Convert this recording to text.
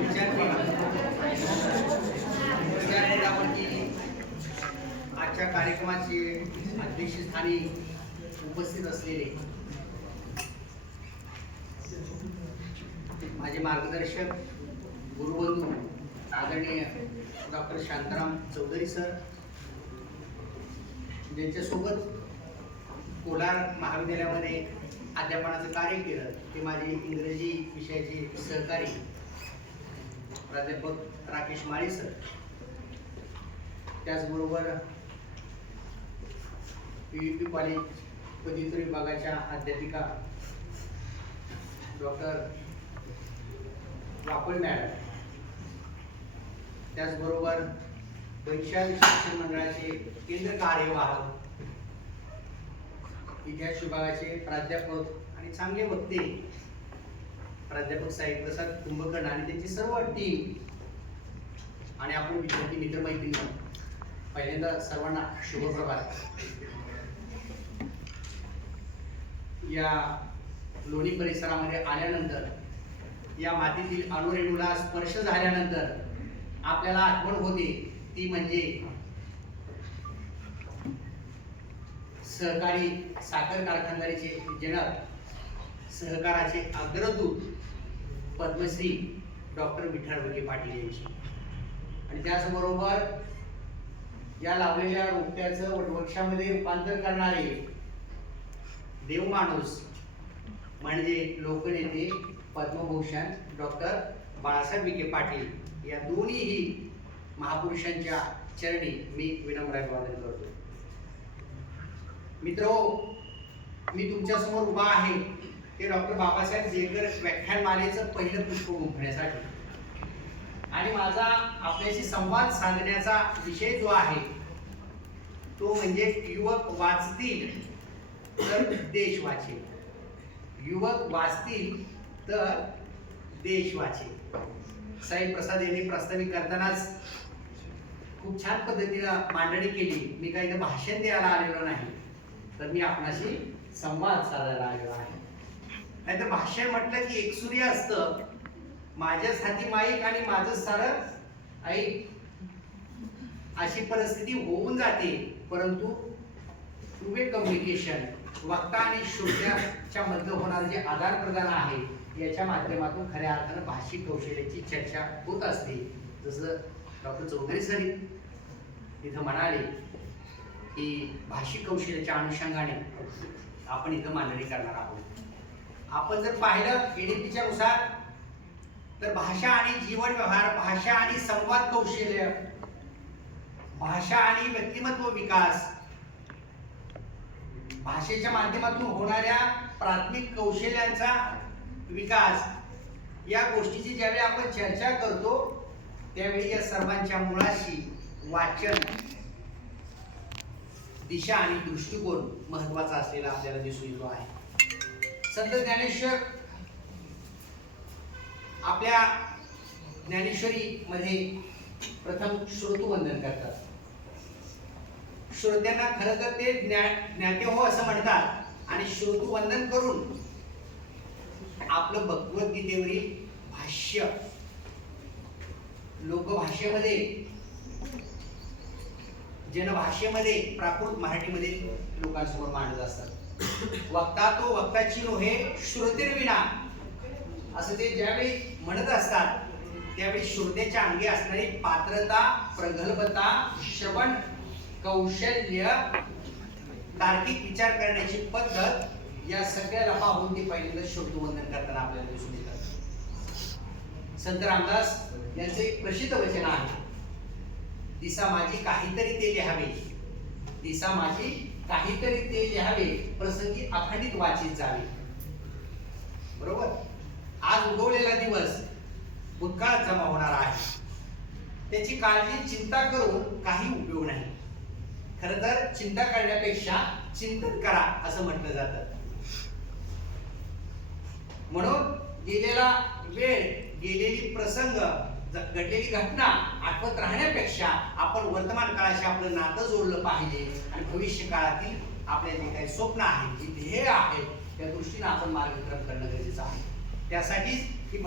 विचारवरती आजच्या कार्यक्रमाचे अध्यक्षस्थानी उपस्थित असलेले माझे मार्गदर्शक गुरुबंधू आदरणीय डॉक्टर शांताराम चौधरी सर, ज्यांच्यासोबत कोलार महाविद्यालयामध्ये अध्यापनाचं कार्य केलं ते माझे इंग्रजी विषयाचे सहकारी प्राध्यापक राकेश माळी सर, त्याचबरोबर पीयूपी कॉलेज पदव्युत्तर विभागाच्या अध्यापिका डॉक्टर वापळ मॅडम, त्याचबरोबर वैशाली शिक्षण मंडळाचे केंद्र कार्यवाहक इतिहास विभागाचे प्राध्यापक आणि चांगले वक्ते प्राध्यापक साहेब प्रसाद कुंभकर्ण आणि त्यांची सर्व टीम आणि आपण विद्यार्थी मित्रमैत्रिणी, पहिल्यांदा सर्वांना शुभप्रभात. या लोणी परिसरामध्ये आल्यानंतर, या मातीतील अणुरेणूला स्पर्श झाल्यानंतर आपल्याला आठवण होते ती म्हणजे सहकारी साखर कारखानदारीचे जनक, सहकाराचे अग्रदूत पद्मश्री डॉक्टर विठ्ठल विखे पाटील यांची, आणि त्याचबरोबर या लावलेल्या रोपट्याचं वटवृक्षामध्ये रूपांतर करणारे देवमाणूस म्हणजे लोकनेते पद्मभूषण डॉक्टर बाळासाहेब विखे पाटील, या दोन्हीही महापुरुषांच्या चरणी मी विनम्र अभिवादन करतो. मित्रो, मी तुमच्यासमोर उभा आहे ते डॉक्टर बाबासाहेब जेकर व्याख्यानमालेचं पहिलं पुष्प गुंफण्यासाठी, आणि माझा आपल्याशी संवाद साधण्याचा विषय जो आहे तो म्हणजे युवक वाचतील तर देश वाचेल, युवक वाचतील तर देश वाचेल. साई प्रसाद यांनी प्रस्तावित करतानाच खूप छान पद्धतीनं मांडणी केली. मी काही भाषण द्यायला आलेलो नाही, तर मी आपणाशी संवाद साधायला आलेलो आहे. नाहीतर भाषण म्हटलं की एकसुरी असतं, माझ्याच हाती माईक आणि माझं सारं ऐक, अशी परिस्थिती होऊन जाते. परंतु टू वे कम्युनिकेशन, वक्ता आणि श्रोत्याच्या मध्ये होणारे जे आदान प्रदान आहे याच्या माध्यमातून खऱ्या अर्थानं भाषिक कौशल्याची चर्चा होत असते. जसं डॉक्टर चौधरी सर इथं म्हणाले की भाषिक कौशल्याच्या अनुषंगाने आपण इथं मांडणी करणार आहोत. आपण जर पाहिलं एडीपीच्या नुसार तर भाषा आणि जीवन व्यवहार, भाषा आणि संवाद कौशल्य, भाषा आणि व्यक्तिमत्व विकास, भाषेच्या माध्यमातून होणाऱ्या प्राथमिक कौशल्यांचा विकास, या गोष्टीची ज्यावेळी आपण चर्चा करतो त्यावेळी या सर्वांच्या मुळाशी वाचन, दिशा आणि दृष्टिकोन महत्वाचा असलेला आपल्याला दिसून येतो आहे. संत ज्ञानेश्वर आपल्या ज्ञानेश्वरी मध्ये प्रथम श्रोतुवंदन करतात. श्रोत्यांना खरं तर ते ज्ञाते हो असं म्हणतात, आणि श्रोतुवंदन करून आपलं भगवद्गीतेवरील भाष्य लोकभाषेमध्ये, जनभाषेमध्ये, प्राकृत मराठीमध्ये लोकांसमोर मांडत असतात. वक्ता तो वक्ताची नोहे श्रोतेर्विना, असं ते ज्यावेळी म्हणत असतात त्यावेळी श्रोत्याच्या अंगी असणारी पात्रता, प्रगल्भता, श्रवण कौशल्य, तार्किक विचार करण्याची पद्धत, या सगळ्याला पाहून ते पहिल्यांदा श्रोतुवंदन करताना आपल्याला दिसून येतात. संत रामदास यांचे एक प्रसिद्ध वचन आहे, दिसा माझी काहीतरी ते लिहावे, दिसा माझी काहीतरी ते लिहावे, प्रसंगी अखंडित वाचित जावे. बरोबर. आज उगवलेला दिवस भूतकाळात जमा होणार आहे, त्याची काळजी चिंता करून काही उपयोग नाही. खरं तर चिंता करण्यापेक्षा चिंतन करा असं म्हटलं जातं. म्हणून गेलेला वेळ, गेलेली प्रसंग, घडलेली घटना आठवत राहण्यापेक्षा आपण वर्तमान काळाशी आपलं नातं जोडलं पाहिजे, आणि भविष्य काळातील आपले जे काही स्वप्न आहेत, जे ध्येय आहेत, त्या दृष्टीने आपण मार्गक्रम करणं गरजेचं आहे. त्यासाठीच ही